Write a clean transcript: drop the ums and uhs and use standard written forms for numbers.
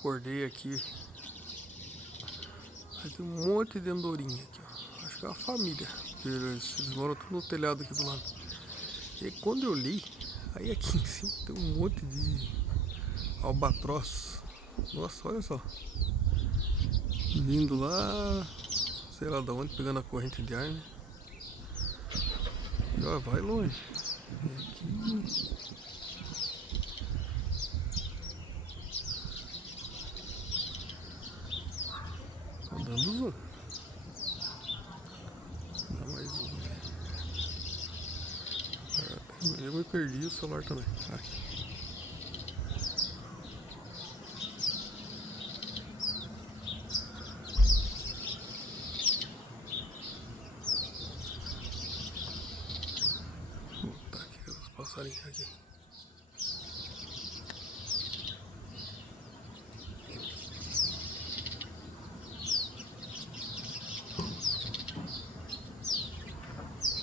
Acordei aqui. Aí tem um monte de andorinha aqui, ó. Acho que é uma família. Eles moram tudo no telhado aqui do lado. E aí, quando eu olhei, aí aqui em cima tem um monte de albatroz. Nossa, olha só. Vindo lá, sei lá de onde, pegando a corrente de ar, né? E ó, vai longe. E aqui. Tá dando zoom. Dá mais zoom aqui. Eu me perdi o celular também. Aqui. Vou botar aqui os passarinhos aqui.